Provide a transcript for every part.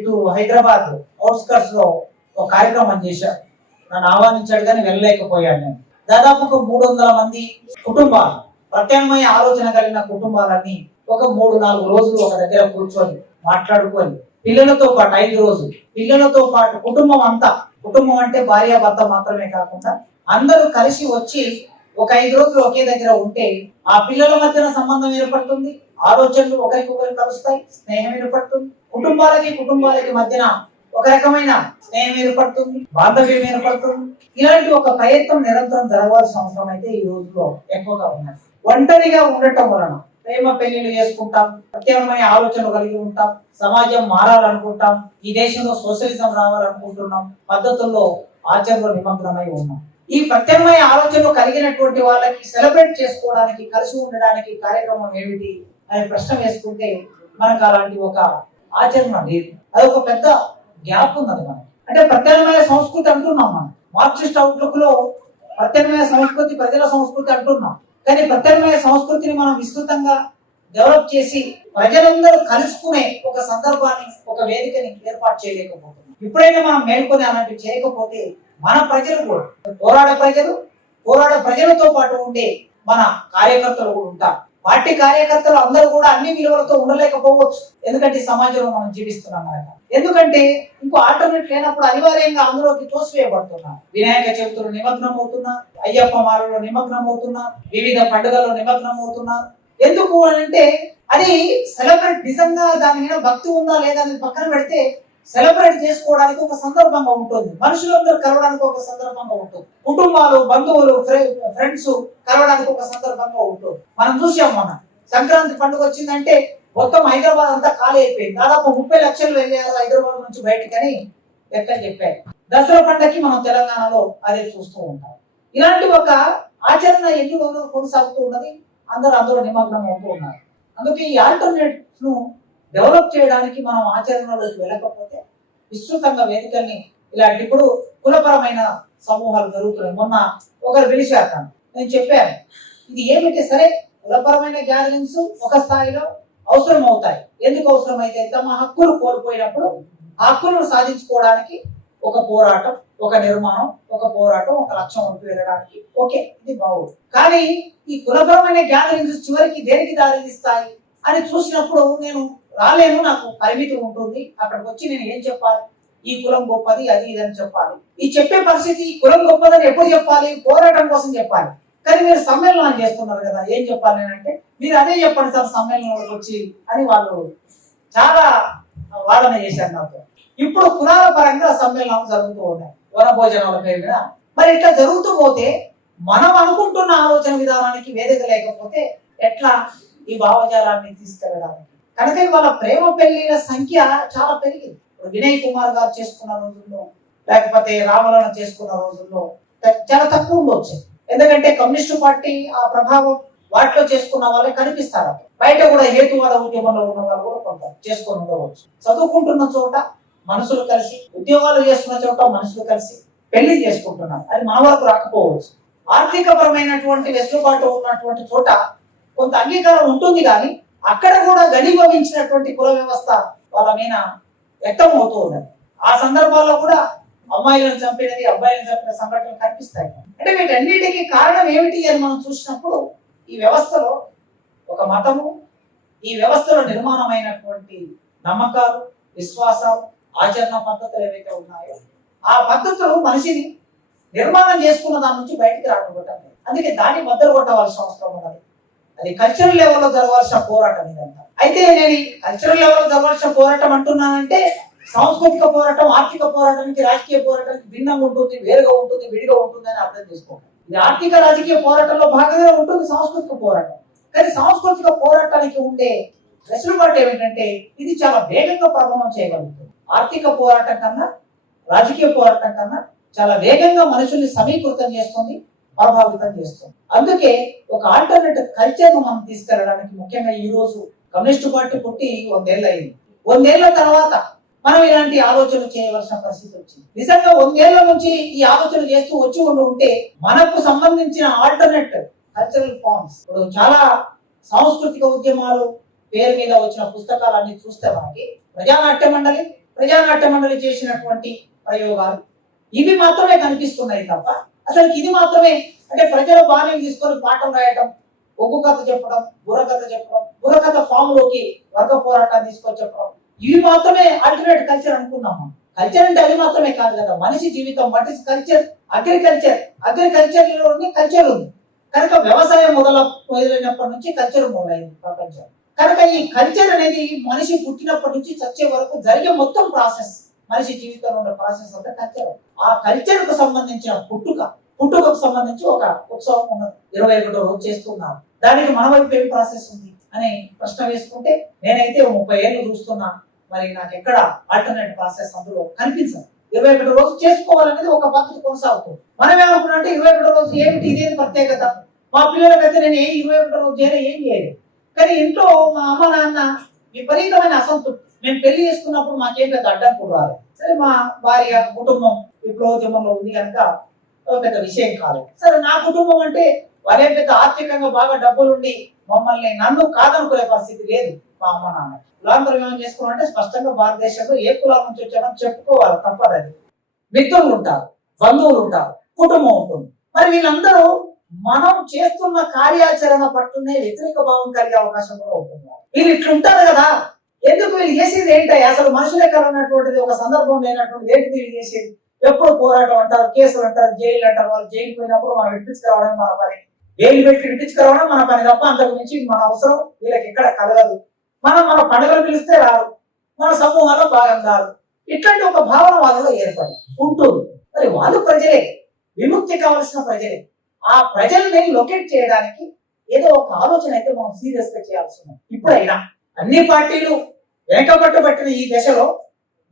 ఇటు హైదరాబాద్ అవుట్స్కట్స్ లో ఒక కార్యక్రమం చేశారు. నన్ను ఆహ్వానించాడు కానీ వెళ్ళలేకపోయాను. నేను దాదాపు ఒక 300 మంది కుటుంబాలు, ప్రత్యామ్నాయ ఆలోచన కలిగిన కుటుంబాలన్నీ ఒక 3-4 రోజులు ఒక దగ్గర కూర్చొని మాట్లాడుకొని, పిల్లలతో పాటు 5 రోజులు పిల్లలతో పాటు కుటుంబం అంతా, కుటుంబం అంటే భార్య భర్త మాత్రమే కాకుండా అందరూ కలిసి వచ్చి ఒక 5 రోజులు ఒకే దగ్గర ఉంటే ఆ పిల్లల మధ్యన సంబంధం ఏర్పడుతుంది, ఆలోచనలు ఒకరికొకరు కలుస్తాయి, స్నేహం ఏర్పడుతుంది, కుటుంబాలకి మధ్యన ఒక రకమైన స్నేహం ఏర్పడుతుంది, బాంధవ్యం ఏర్పడుతుంది. ఇలాంటి ఒక ప్రయత్నం నిరంతరం జరగాల్సిన అవసరం అయితే ఈ రోజుల్లో ఎక్కువగా ఉన్నది. ఒంటరిగా ఉండటం వలన ప్రేమ పెళ్లిళ్ళు చేసుకుంటాం, ప్రత్యేకమైన ఆలోచనలు కలిగి ఉంటాం, సమాజం మారాలనుకుంటాం, ఈ దేశంలో సోషలిజం రావాలనుకుంటున్నాం, పద్ధతుల్లో ఆచరణలో నిమగ్నమై ఉన్నాం. ఈ ప్రత్యేకమైన ఆలోచనలు కలిగినటువంటి వాళ్ళకి సెలబ్రేట్ చేసుకోవడానికి, కలిసి ఉండడానికి కార్యక్రమం ఏమిటి అనే ప్రశ్న వేసుకుంటే మనకు అలాంటి ఒక ఆచరణ లేదు. అదొక పెద్ద గ్యాప్ ఉన్నది మనకి. అంటే ప్రత్యేకమైన సంస్కృతి అంటున్నాం మనం, మార్క్సిస్ట్ అవుట్లుక్ లో ప్రత్యేకమైన సంస్కృతి ప్రజల సంస్కృతి అంటున్నాం. కానీ ప్రత్యేకమైన సంస్కృతిని మనం విస్తృతంగా డెవలప్ చేసి ప్రజలందరూ కలుసుకునే ఒక సందర్భాన్ని, ఒక వేదికని ఏర్పాటు చేయలేకపోతున్నాం. ఎప్పుడైనా మనం మేల్కొని అలాంటివి చేయకపోతే మన ప్రజలు కూడా, పోరాడే ప్రజలతో పాటు ఉండే మన కార్యకర్తలు కూడా ఉంటారు. పార్టీ కార్యకర్తలు అందరూ కూడా అన్ని విలువలతో ఉండలేకపోవచ్చు, ఎందుకంటే సమాజంలో మనం జీవిస్తున్నాం కనుక. ఎందుకంటే ఇంకో ఆల్టర్నేట్ లేనప్పుడు అనివార్యంగా అందులోకి తోసివేయబడుతున్నారు. వినాయక చవితులు నిమగ్నం అవుతున్నారు, అయ్యప్ప మాలలో నిమగ్నం అవుతున్నారు, వివిధ పండుగల్లో నిమగ్నం అవుతున్నారు. ఎందుకు అంటే అది సెలబ్రేట్, నిజంగా దాని మీద భక్తి ఉందా లేదా అని పక్కన పెడితే సెలబ్రేట్ చేసుకోవడానికి ఒక సందర్భంగా ఉంటుంది, మనుషులందరూ కలవడానికి ఒక సందర్భంగా ఉంటుంది, కుటుంబాలు, బంధువులు, ఫ్రెండ్స్ కలవడానికి ఒక సందర్భంగా ఉంటుంది. మనం చూసాం, మన సంక్రాంతి పండుగ వచ్చిందంటే మొత్తం హైదరాబాద్ అంతా ఖాళీ అయిపోయింది. దాదాపు 30 లక్షలు వెళ్ళారు హైదరాబాద్ నుంచి బయటకని లెక్కలు చెప్పారు. దసరా పండుగకి మనం తెలంగాణలో అదే చూస్తూ ఉంటాం. ఇలాంటి ఒక ఆచరణ ఎన్ని రోజులు కొనసాగుతూ ఉన్నది, అందరూ నిమగ్నం అవుతూ ఉన్నారు. అందుకే ఈ ఆల్టర్నేటివ్స్ ను డెవలప్ చేయడానికి మనం ఆచరణలోకి వెళ్ళకపోతే విస్తృతంగా వేదికల్ని, ఇలాంటి ఇప్పుడు కులపరమైన సమూహాలు జరుగుతున్నాయి. మొన్న ఒకరు పిలిచారు, నేను చెప్పాను ఇది ఏమిటి, సరే కులపరమైన గ్యాదరింగ్స్ ఒక స్థాయిలో అవసరం అవుతాయి. ఎందుకు అవసరం అయితే తమ హక్కులు కోల్పోయినప్పుడు ఆ హక్కులను సాధించుకోవడానికి ఒక పోరాటం, ఒక నిర్మాణం, ఒక పోరాటం, ఒక లక్ష్యం వంటి వెళ్ళడానికి ఓకే, ఇది బాగుంది. కానీ ఈ కులపరమైన గ్యాదరింగ్స్ చివరికి దేనికి దారితీస్తాయి అని చూసినప్పుడు నేను రాలేను, నాకు పరిమితి ఉంటుంది. అక్కడికి వచ్చి నేను ఏం చెప్పాలి, ఈ కులం గొప్పది, అది ఇది అని చెప్పాలి. ఈ చెప్పే పరిస్థితి, ఈ కులం గొప్పదని ఎప్పుడు చెప్పాలి, పోరాటం కోసం చెప్పాలి. కానీ మీరు సమ్మేళనం చేస్తున్నారు కదా, ఏం చెప్పాలి అంటే మీరు అదే చెప్పండి సార్ సమ్మేళనంలోకి వచ్చి అని వాళ్ళు చాలా వాదన చేశారు నాతో. ఇప్పుడు కులాల పరంగా సమ్మేళనాలు జరుగుతూ ఉన్నాయి, వనభోజనాల పేరు మీద. మరి ఇట్లా జరుగుతూ పోతే మనం అనుకుంటున్న ఆలోచన విధానానికి వేదిక లేకపోతే ఎట్లా ఈ భావజాలాన్ని తీసుకెళ్ళడానికి? కనుక వాళ్ళ ప్రేమ పెళ్లిల సంఖ్య చాలా పెరిగింది. వినయ్ కుమార్ గారు చేసుకున్న రోజుల్లో, లేకపోతే రామలన చేసుకున్న రోజుల్లో చాలా తక్కువ ఉండొచ్చు. ఎందుకంటే కమ్యూనిస్టు పార్టీ ఆ ప్రభావం వాటిలో చేసుకున్న వాళ్ళే కనిపిస్తారు. బయట కూడా హేతువాద ఉద్యమంలో ఉన్న వాళ్ళు కూడా కొంత చేసుకొని ఉండవచ్చు. చదువుకుంటున్న చోట మనుషులు కలిసి, ఉద్యోగాలు చేస్తున్న చోట మనుషులు కలిసి పెళ్లి చేసుకుంటున్నారు. అది మన వరకు రాకపోవచ్చు. ఆర్థిక పరమైనటువంటి వెసులుబాటు ఉన్నటువంటి చోట కొంత అంగీకారం ఉంటుంది, కానీ అక్కడ కూడా గణీభవించినటువంటి కుల వ్యవస్థ వాళ్ళ మీద వ్యక్తం అవుతూ ఉన్నది. ఆ సందర్భాల్లో కూడా అమ్మాయిలను చంపినది, అబ్బాయిలను చంపిన సంఘటనలు కనిపిస్తాయి. అంటే వీటన్నిటికీ కారణం ఏమిటి అని మనం చూసినప్పుడు ఈ వ్యవస్థలో ఒక మతము, ఈ వ్యవస్థలో నిర్మాణమైనటువంటి నమ్మకాలు, విశ్వాసాలు, ఆచరణ పద్ధతులు ఏవైతే ఉన్నాయో ఆ పద్ధతులు మనిషిని నిర్మాణం చేసుకున్న దాని నుంచి బయటికి రావడం. అందుకే దాన్ని బద్దలు కొట్టవలసిన అవసరం ఉన్నది. అది కల్చరల్ లెవెల్లో జరగాల్సిన పోరాటం ఇదంతా. అయితే నేను కల్చరల్ లెవెల్లో జరగాల్సిన పోరాటం అంటున్నానంటే సాంస్కృతిక పోరాటం, ఆర్థిక పోరాటానికి, రాజకీయ పోరాటానికి భిన్నంగా ఉంటుంది, వేరుగా ఉంటుంది, విడిగా ఉంటుంది అని అర్థం చేసుకోవాలి. ఇది ఆర్థిక రాజకీయ పోరాటంలో భాగంగా ఉంటుంది సాంస్కృతిక పోరాటం. కానీ సాంస్కృతిక పోరాటానికి ఉండే వెసులుబాటు ఏమిటంటే ఇది చాలా వేగంగా ప్రభావం చేయగలుగుతుంది. ఆర్థిక పోరాటం కన్నా, రాజకీయ పోరాటం కన్నా చాలా వేగంగా మనుషుల్ని సమీకృతం చేస్తుంది, ప్రభావితం చేస్తుంది. అందుకే ఒక ఆల్టర్నేటివ్ కల్చర్ ను మనం తీసుకెళ్ళడానికి, ముఖ్యంగా ఈ రోజు కమ్యూనిస్టు పార్టీ పుట్టి 100 ఏళ్ళు అయింది. 100 ఏళ్ల తర్వాత మనం ఇలాంటి ఆలోచనలు చేయవలసిన పరిస్థితి వచ్చింది. నిజంగా 100 ఏళ్ల నుంచి ఈ ఆలోచనలు చేస్తూ వచ్చి ఉంటే మనకు సంబంధించిన ఆల్టర్నేట్ కల్చరల్ ఫార్మ్స్, ఇప్పుడు చాలా సాంస్కృతిక ఉద్యమాలు పేరు మీద వచ్చిన పుస్తకాలన్నీ చూస్తే మనకి ప్రజానాట్య మండలి, ప్రజానాట్య మండలి చేసినటువంటి ప్రయోగాలు ఇవి మాత్రమే కనిపిస్తున్నాయి తప్ప అసలు ఇది మాత్రమే అంటే ప్రజల బాణం తీసుకొని పాఠం రాయటం, ఒగ్గు కథ చెప్పడం, బుర్రకథ చెప్పడం, బుర్రకథ ఫామ్ లోకి వర్గ పోరాటాన్ని తీసుకొని చెప్పడం, ఇవి మాత్రమే ఆల్టర్నేట్ కల్చర్ అనుకున్నాము. కల్చర్ అంటే అది మాత్రమే కాదు కదా, మనిషి జీవితం, వాట్ ఇస్ కల్చర్? అగ్రికల్చర్ లోని కల్చర్ ఉంది కనుక వ్యవసాయం మొదలైనప్పటి నుంచి కల్చర్ మొదలైంది ప్రపంచం. కనుక ఈ కల్చర్ అనేది మనిషి పుట్టినప్పటి నుంచి చచ్చే వరకు జరిగే మొత్తం ప్రాసెస్, మనిషి జీవితంలో ఉన్న ప్రాసెస్ అంతా కల్చర్. ఆ కల్చర్ కు సంబంధించిన పుట్టుకకు సంబంధించి ఒక ఉత్సవం ఉన్నది, 21వ రోజు చేస్తున్నాం. దానికి మన వైపు ఏం ప్రాసెస్ ఉంది అని ప్రశ్న వేసుకుంటే నేనైతే 30 ఏళ్ళు చూస్తున్నా, మరి నాకు ఎక్కడ ఆల్టర్నేట్ ప్రాసెస్ అందులో కనిపించదు. 21వ రోజు చేసుకోవాలనేది ఒక పద్ధతి కొనసాగుతుంది. మనం ఏమనుకున్నా అంటే 21వ రోజు ఏమిటి, ఇదేది ప్రత్యేకత? మా పిల్లలకైతే నేను 21వ రోజు ఏం చేయలేదు. కానీ ఇంట్లో మా అమ్మ నాన్న విపరీతమైన అసంతృప్తి. మేము పెళ్లి చేసుకున్నప్పుడు మాకేం పెద్ద అడ్డంకులు రాలేదు. సరే మా భార్య కుటుంబం విప్లవోద్యమంలో ఉంది కనుక పెద్ద విషయం కాదు. సరే నా కుటుంబం అంటే వాళ్ళే పెద్ద ఆర్థికంగా బాగా డబ్బులుండి మమ్మల్ని నన్ను కాదనుకునే పరిస్థితి లేదు మా అమ్మ నాన్న. కులాంతరం ఏం చేసుకోవాలంటే స్పష్టంగా భారతదేశంలో ఏ కులం నుంచి వచ్చామని చెప్పుకోవాలి, తప్పదు. అది మిత్రులు ఉంటారు, బంధువులు ఉంటారు, కుటుంబం ఉంటుంది. మరి వీళ్ళందరూ మనం చేస్తున్న కార్యాచరణ పట్టునే వ్యతిరేక భావం కలిగే అవకాశం కూడా ఉంటుంది. వీళ్ళు ఇట్లుంటారు కదా, ఎందుకు వీళ్ళు చేసేది ఏంటి? అసలు మనుషులే కలన్నటువంటిది ఒక సందర్భం లేనటువంటిది ఏంటి వీళ్ళు చేసేది? ఎప్పుడు పోరాటం అంటారు, కేసులు అంటారు, జైలు అంటారు. వాళ్ళు జైలు పోయినప్పుడు మనం విడిపించుకురావడం మన పని, జైలు పెట్టి విడిపించుకురావడం మన పని తప్ప అంతకు మించి మన అవసరం వీళ్ళకి ఎక్కడ కలగదు. మన పండుగలు పిలిస్తే రారు, మన సమూహాల్లో భాగం కాదు. ఇట్లాంటి ఒక భావన వాళ్ళలో ఏర్పడి ఉంటుంది. మరి వాళ్ళు ప్రజలే, విముక్తి కావాల్సిన ప్రజలే. ఆ ప్రజల్ని లొకేట్ చేయడానికి ఏదో ఒక ఆలోచన అయితే మనం సీరియస్ గా చేయాల్సి ఉంది. ఇప్పుడైనా అన్ని పార్టీలు వెనకబట్టబట్టిన ఈ దశలో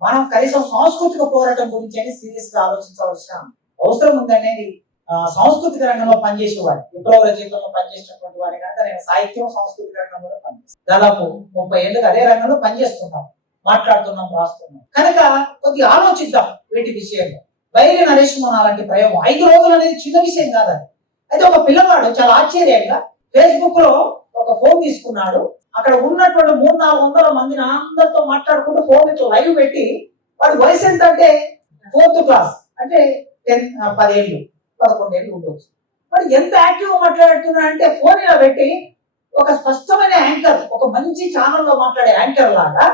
మనం కనీసం సాంస్కృతిక పోరాటం గురించి సీరియస్ గా ఆలోచించవలసిన అవసరం ఉందనేది సాంస్కృతిక రంగంలో పనిచేసేవాడు, విప్లవ రచయితలో పనిచేసినటువంటి వారి కనుక నేను సాహిత్యం సాంస్కృతిక రంగంలో పనిచేస్తాను. దాదాపు 30 ఏళ్ళుగా అదే రంగంలో పనిచేస్తున్నాం, మాట్లాడుతున్నాం, రాస్తున్నాం. కనుక కొద్దిగా ఆలోచిద్దాం వీటి విషయంలో. బైరి నరేష్ మోహన్ అలాంటి ప్రయోగం 5 రోజులు అనేది చిన్న విషయం కాదని. అయితే ఒక పిల్లవాడు చాలా ఆశ్చర్యంగా ఫేస్బుక్ లో ఒక ఫోన్ తీసుకున్నాడు. అక్కడ ఉన్నటువంటి 300-400 మందిని అందరితో మాట్లాడుకుంటూ ఫోన్ ఇట్లా లైవ్ పెట్టి, వాడి వయసు ఎంత అంటే 4th క్లాస్ అంటే 10 ఏళ్ళు 11 ఏళ్ళు ఉండొచ్చు. మరి ఎంత యాక్టివ్ గా మాట్లాడుతున్నా అంటే ఫోన్ ఇలా పెట్టి ఒక స్పష్టమైన యాంకర్, ఒక మంచి ఛానల్లో మాట్లాడే యాంకర్ లాగా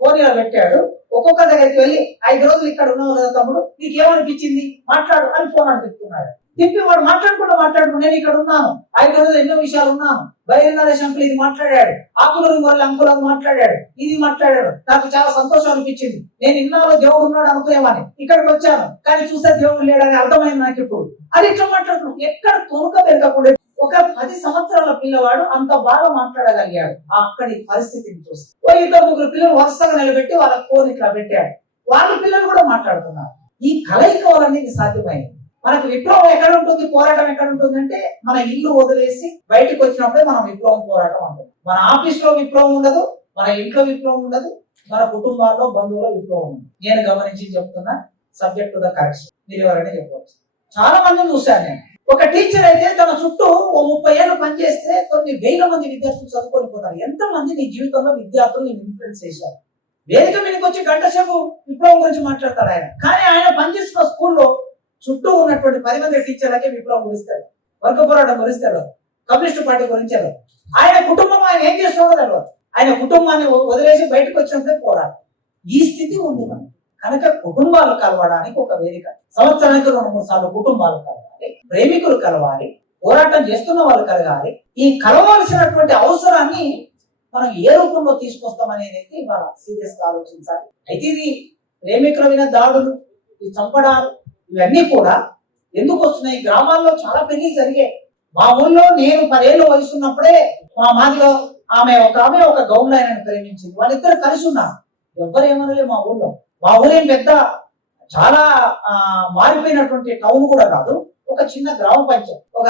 ఫోన్ ఇలా పెట్టాడు. ఒక్కొక్క దగ్గరికి వెళ్ళి 5 రోజులు ఇక్కడ ఉన్నావు కదా తమ్ముడు, నీకు ఏమనిపించింది మాట్లాడు అని ఫోన్ అని చెప్తున్నాడు. తిప్పి వాడు మాట్లాడుకుంటూ నేను ఇక్కడ ఉన్నాను, 5 రోజులు ఎన్నో విషయాలు ఉన్నాను, బైరి నరేష్ అంకుల్ ఇది మాట్లాడాడు, ఆకులని మొరలు అంకులని మాట్లాడాడు, ఇది మాట్లాడాడు, నాకు చాలా సంతోషం అనిపించింది. నేను ఇన్నాళ్ళు దేవుడు ఉన్నాడు అనుకునేవాడిని, ఇక్కడికి వచ్చాను కానీ చూస్తే దేవుడు లేడని అర్థమైంది నాకు ఇప్పుడు. అది ఇట్లా మాట్లాడుతున్నాడు. ఎక్కడ తొనుక పెరగకుండా ఒక 10 సంవత్సరాల పిల్లవాడు అంత బాగా మాట్లాడగలిగాడు. అక్కడి పరిస్థితిని చూసి 2-3 పిల్లలు వరుసగా నిలబెట్టి వాళ్ళ ఫోన్ ఇట్లా పెట్టాడు. వాళ్ళ పిల్లలు కూడా మాట్లాడుతున్నారు. ఈ కలయిక వలన సాధ్యమైంది. మనకు విప్లవం ఎక్కడ ఉంటుంది, పోరాటం ఎక్కడ ఉంటుంది అంటే మన ఇల్లు వదిలేసి బయటకు వచ్చినప్పుడే మనం విప్లవం పోరాటం అంటుంది. మన ఆఫీస్ లో విప్లవం ఉండదు, మన ఇంట్లో విప్లవం ఉండదు, మన కుటుంబాల్లో బంధువుల విప్లవం ఉంది. నేను గమనించి చెప్తున్నా, సబ్జెక్ట్ టు ద కరెక్షన్. మీరు ఎవరైనా చెప్పవచ్చు. చాలా మందిని చూశాను నేను. ఒక టీచర్ అయితే తన చుట్టూ 30 ఏళ్ళు పనిచేస్తే కొన్ని వేల మంది విద్యార్థులు చదువుకొని పోతారు. ఎంతమంది నీ జీవితంలో విద్యార్థులు నేను ఇన్ఫ్లుయెన్స్ చేశారు. వేదిక మీదకి వచ్చి గంట సేపు విప్లవం గురించి మాట్లాడతాడు ఆయన. కానీ ఆయన పనిచేస్తున్న స్కూల్లో చుట్టూ ఉన్నటువంటి 10 మంది టీచర్లకే విప్లవం గురిస్తారు, వర్గ పోరాటం గురిస్తారు, కమ్యూనిస్ట్ పార్టీ గురించారు. ఆయన కుటుంబం ఆయన ఏం చేస్తున్నాడో తెలియదు. ఆయన కుటుంబాన్ని వదిలేసి బయటకు వచ్చినప్పుడే పోరాటం. ఈ స్థితి ఉంది మనం. కనుక కుటుంబాలు కలవడానికి ఒక వేదిక, సంవత్సరానికి 2-3 సార్లు కుటుంబాలు కలవాలి, ప్రేమికులు కలవాలి, పోరాటం చేస్తున్న వాళ్ళు కలగాలి. ఈ కలవాల్సినటువంటి అవసరాన్ని మనం ఏ రూపంలో తీసుకొస్తామనేది మనం సీరియస్ గా ఆలోచించాలి. అయితే ఇది ప్రేమికుల మీద దాడులు, ఈ చంపడాలు ఇవన్నీ కూడా ఎందుకు వస్తున్నాయి? గ్రామాల్లో చాలా పెళ్లిలు జరిగాయి. మా ఊళ్ళో నేను 10 ఏళ్ళు వయసు ఉన్నప్పుడే మా మాదిలో ఆమె ఒక గౌండ్ల ఆయనను ప్రేమించింది. వాళ్ళిద్దరు కలిసి ఉన్నారు. ఎవ్వరు ఏమనలే మా ఊళ్ళో. మా ఊరేం పెద్ద చాలా మారిపోయినటువంటి టౌన్ కూడా కాదు, ఒక చిన్న గ్రామ పంచాయతీ, ఒక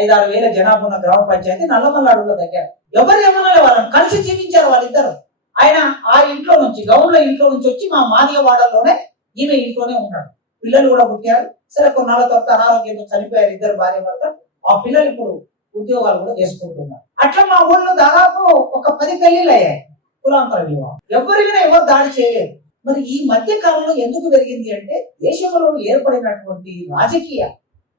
5-6 వేల జనాభా ఉన్న గ్రామ పంచాయతీ నల్లమల్ల అడవుల దగ్గర. ఎవరు ఏమనలే, వాళ్ళని కలిసి జీవించారు వాళ్ళిద్దరు. ఆయన ఆ ఇంట్లో నుంచి, గౌండ్ల ఇంట్లో నుంచి వచ్చి మా మాదిగ వాడల్లోనే ఈమె ఇంట్లోనే ఉన్నాడు. పిల్లలు కూడా పుట్టారు. సరే కొన్నాళ్ళ తర్వాత అనారోగ్యంతో చనిపోయారు ఇద్దరు భార్య భర్త. ఆ పిల్లలు ఇప్పుడు ఉద్యోగాలు కూడా చేసుకుంటున్నారు. అట్లా మా ఊళ్ళో దాదాపు ఒక 10 పెళ్లిళ్ళు అయ్యాయి కులాంతర వివాహం. ఎవరి మీద ఎవరు దాడి చేయలేదు. మరి ఈ మధ్య కాలంలో ఎందుకు పెరిగింది అంటే దేశంలో ఏర్పడినటువంటి రాజకీయ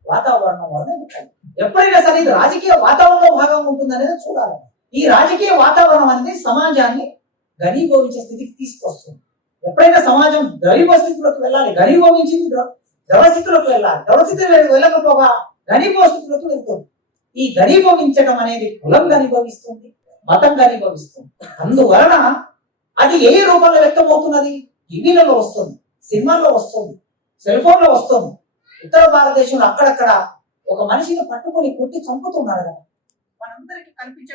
వాతావరణం వల్ల ఇది కలిగింది. ఎప్పుడైనా సరే ఇది రాజకీయ వాతావరణంలో భాగంగా ఉంటుందనేది చూడాలి. ఈ రాజకీయ వాతావరణం అనేది సమాజాన్ని ఘనీభవించే స్థితికి తీసుకొస్తుంది. ఎప్పుడైనా సమాజం ద్రవీభవ స్థితిలోకి వెళ్ళాలి, ఘనీభవించింది ద్రవస్థితిలోకి వెళ్ళాలి, ద్రవస్థితి వెళ్ళకపోగా ఘనీభవ స్థితిలోకి వెళ్తుంది. ఈ ఘనీభవించడం అనేది కులం ఘనీభవిస్తుంది, మతం ఘనీభవిస్తుంది. అందువలన అది ఏ రూపంలో వ్యక్తమవుతున్నది? టీవీలలో వస్తుంది, సినిమాల్లో వస్తుంది, సెల్ ఫోన్ లో వస్తుంది. ఉత్తర భారతదేశంలో అక్కడక్కడ ఒక మనిషిని పట్టుకొని కొట్టి చంపుతున్నారు కదా, మనందరికీ కనిపించే